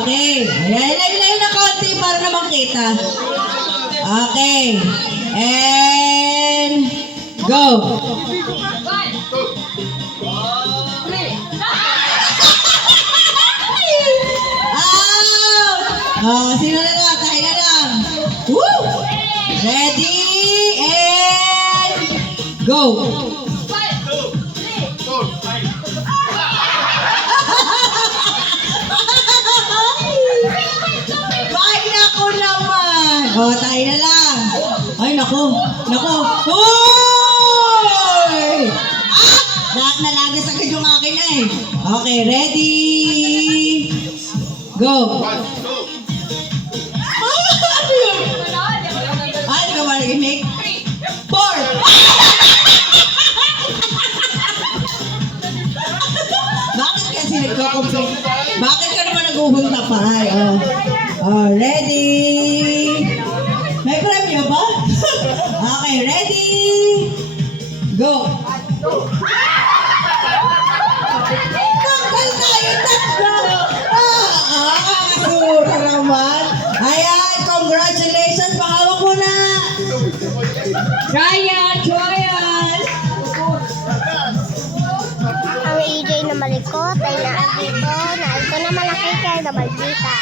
Okay. Ayan, ilayo na konti para na makita. Okay. And go. Sino na lang? Tayo na lang. Woo! Ready? And go. Bakit ako naman? Tayo na lang. Ay, naku. Naku. Uy! Nalagas agad yung akin na eh. Okay, ready? Go. Ano yun? Ay, ikaw ba nag-make? 4! Bakit kasi nagko-complain? Bakit ka naman nag-uhunta pa? Ready? May premyo ba? Okay, ready? Go! Tanggal tayo tatlo! Kasura naman! Ayan, congratulations! Pahawak mo na! Ryan! Ryan! Ang EJ na malikot ay naandito na ito na malaki kaya na maldita.